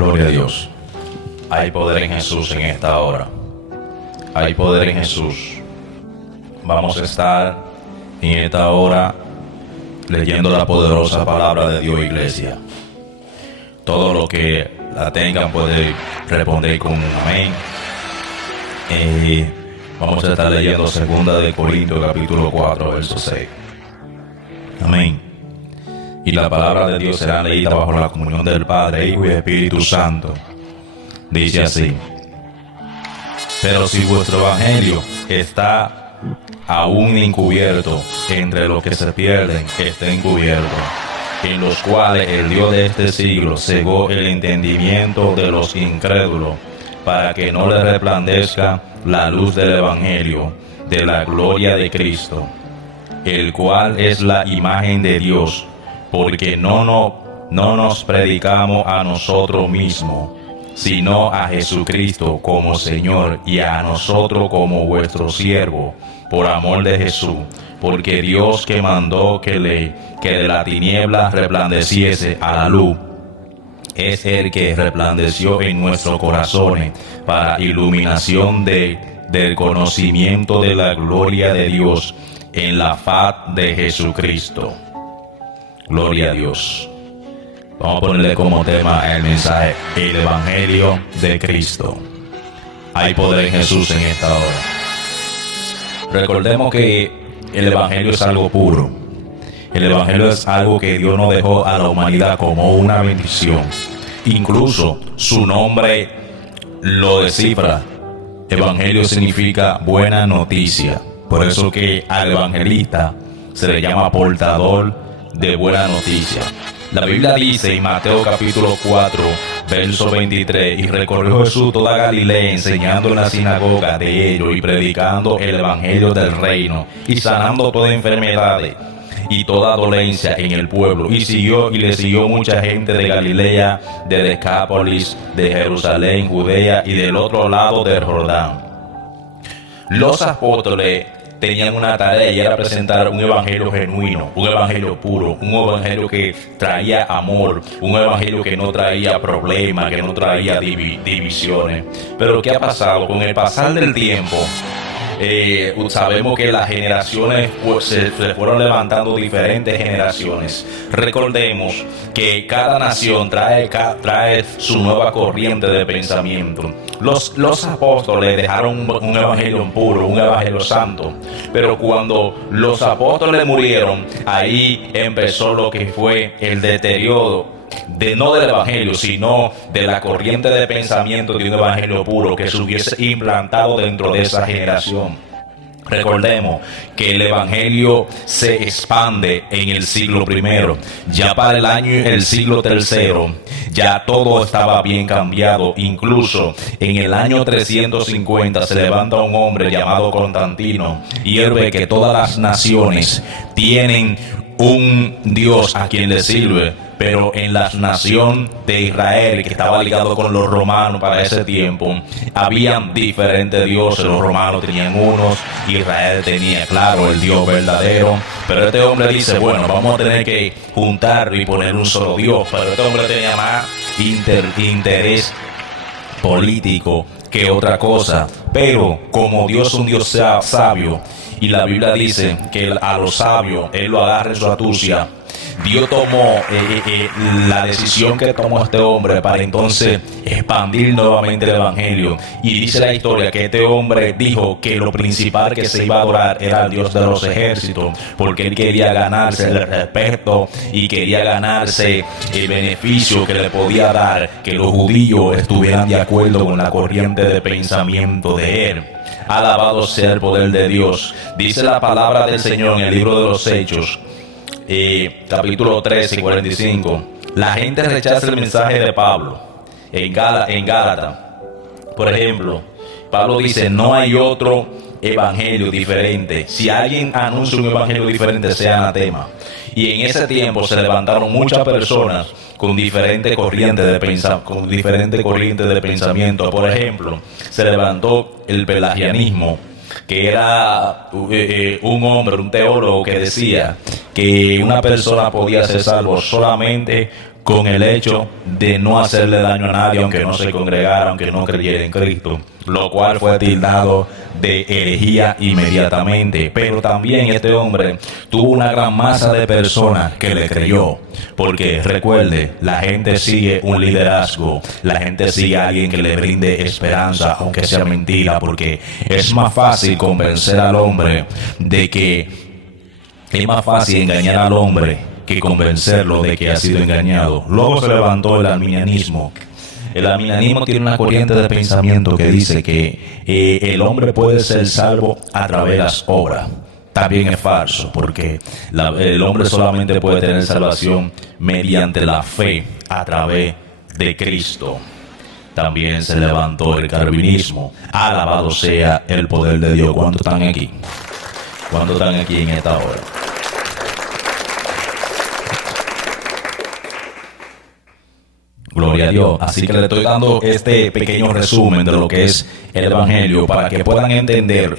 Gloria a Dios. Hay poder en Jesús en esta hora. Hay poder en Jesús. Vamos a estar en esta hora leyendo la poderosa palabra de Dios, iglesia. Todo lo que la tengan puede responder con un amén. Vamos a estar leyendo 2 Corintios capítulo 4, verso 6. Amén. Y la palabra de Dios será leída bajo la comunión del Padre, Hijo y Espíritu Santo. Dice así: pero si vuestro evangelio está aún encubierto, entre los que se pierden está encubierto, en los cuales el Dios de este siglo cegó el entendimiento de los incrédulos, para que no les resplandezca la luz del evangelio de la gloria de Cristo, el cual es la imagen de Dios, porque no nos predicamos a nosotros mismos, sino a Jesucristo como Señor, y a nosotros como vuestro siervo, por amor de Jesús, porque Dios que mandó que de la tiniebla resplandeciese a la luz, es el que resplandeció en nuestros corazones para iluminación del conocimiento de la gloria de Dios en la faz de Jesucristo. Gloria a Dios. Vamos a ponerle como tema el mensaje: el Evangelio de Cristo. Hay poder en Jesús en esta hora. Recordemos que el Evangelio es algo puro. El Evangelio es algo que Dios nos dejó a la humanidad como una bendición. Incluso su nombre lo descifra. Evangelio significa buena noticia. Por eso que al evangelista se le llama portador de buena noticia. La Biblia dice en Mateo capítulo 4, verso 23: y recorrió Jesús toda Galilea, enseñando en la sinagoga de ellos y predicando el evangelio del reino y sanando toda enfermedad y toda dolencia en el pueblo. Y le siguió mucha gente de Galilea, de Decápolis, de Jerusalén, Judea y del otro lado del Jordán. Los apóstoles tenían una tarea, y era presentar un evangelio genuino, un evangelio puro, un evangelio que traía amor, un evangelio que no traía problemas, que no traía divisiones. Pero ¿qué ha pasado? Con el pasar del tiempo, sabemos que las generaciones se fueron levantando, diferentes generaciones. Recordemos que cada nación trae su nueva corriente de pensamiento. Los apóstoles dejaron un evangelio puro, un evangelio santo, pero cuando los apóstoles murieron, ahí empezó lo que fue el deterioro no del evangelio, sino de la corriente de pensamiento de un evangelio puro que se hubiese implantado dentro de esa generación. Recordemos que el evangelio se expande en el siglo I. Ya para el siglo III, ya todo estaba bien cambiado. Incluso en el año 350 se levanta un hombre llamado Constantino, y él ve que todas las naciones tienen un Dios a quien le sirve, pero en la nación de Israel, que estaba ligado con los romanos para ese tiempo, habían diferentes dioses. Los romanos tenían unos, Israel tenía, claro, el Dios verdadero. Pero este hombre dice: bueno, vamos a tener que juntar y poner un solo Dios. Pero este hombre tenía más interés político que otra cosa. Pero como Dios es un Dios sabio, y la Biblia dice que a los sabios Él lo agarra en su astucia, Dios tomó la decisión que tomó este hombre para entonces expandir nuevamente el evangelio. Y dice la historia que este hombre dijo que lo principal que se iba a adorar era el Dios de los ejércitos, porque él quería ganarse el respeto y quería ganarse el beneficio que le podía dar que los judíos estuvieran de acuerdo con la corriente de pensamiento de él. Alabado sea el poder de Dios. Dice la palabra del Señor en el libro de los Hechos, capítulo 13, 45. La gente rechaza el mensaje de Pablo en Gálatas. Por ejemplo, Pablo dice: no hay otro evangelio diferente. Si alguien anuncia un evangelio diferente, sea anatema. Y en ese tiempo se levantaron muchas personas con diferentes corrientes de pensamiento. Por ejemplo, se levantó el pelagianismo, que era un hombre, un teólogo, que decía que una persona podía ser salvo solamente con el hecho de no hacerle daño a nadie, aunque no se congregara, aunque no creyera en Cristo, lo cual fue tildado de herejía inmediatamente. Pero también este hombre tuvo una gran masa de personas que le creyó, porque recuerde, la gente sigue un liderazgo, la gente sigue a alguien que le brinde esperanza, aunque sea mentira, porque es más fácil convencer al hombre de que es más fácil engañar al hombre que convencerlo de que ha sido engañado. Luego se levantó el arminianismo. El arminianismo tiene una corriente de pensamiento que dice que el hombre puede ser salvo a través de las obras. También es falso, porque el hombre solamente puede tener salvación mediante la fe a través de Cristo. También se levantó el calvinismo. Alabado sea el poder de Dios. ¿Cuántos están aquí? ¿Cuántos están aquí en esta hora? Gloria a Dios. Así que le estoy dando este pequeño resumen de lo que es el Evangelio para que puedan entender,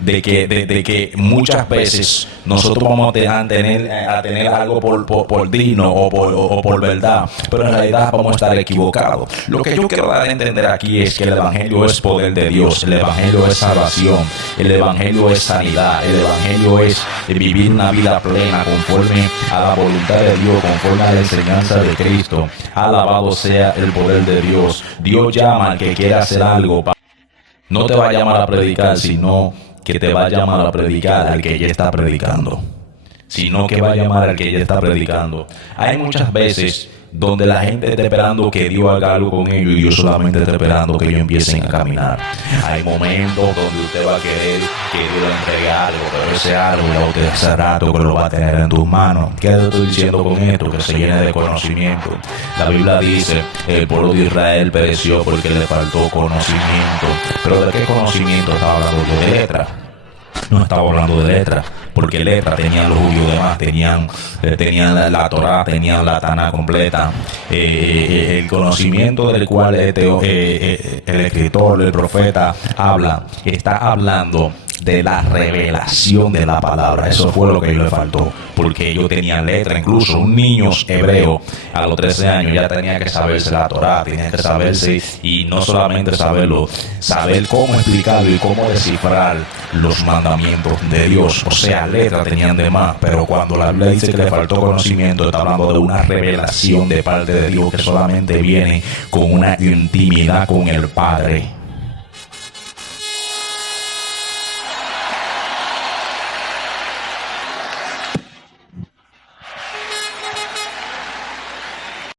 de que muchas veces nosotros vamos a tener algo por digno o por verdad, pero en realidad vamos a estar equivocados. Lo que yo quiero dar a entender aquí es que el Evangelio es poder de Dios, el Evangelio es salvación, el Evangelio es sanidad, el Evangelio es vivir una vida plena conforme a la voluntad de Dios, conforme a la enseñanza de Cristo. Alabado sea el poder de Dios. Dios llama al que quiera hacer algo. No te va a llamar a predicar, sino que te va a llamar a predicar al que ya está predicando. Sino que va a llamar al que ya está predicando. Hay muchas veces donde la gente está esperando que Dios haga algo con ellos y Dios solamente está esperando que ellos empiecen a caminar. Hay momentos donde usted va a querer que Dios le entregue algo, pero ese algo ya usted hace rato que lo va a tener en tus manos. ¿Qué te estoy diciendo con esto? Que se llene de conocimiento. La Biblia dice, el pueblo de Israel pereció porque le faltó conocimiento. ¿Pero de qué conocimiento estaba hablando? ¿De letra? No estaba hablando de letra, porque letra tenían los judíos demás, tenían la Torá, tenían la Taná completa. El conocimiento del cual el escritor, el profeta está hablando de la revelación de la palabra. Eso fue lo que le faltó, porque ellos tenían letra. Incluso un niño hebreo a los 13 años ya tenía que saberse la Torá, tenía que saberse, y no solamente saberlo, saber cómo explicarlo y cómo descifrar los mandamientos de Dios. O sea, letra tenían de más, pero cuando la Biblia dice que le faltó conocimiento, está hablando de una revelación de parte de Dios que solamente viene con una intimidad con el Padre.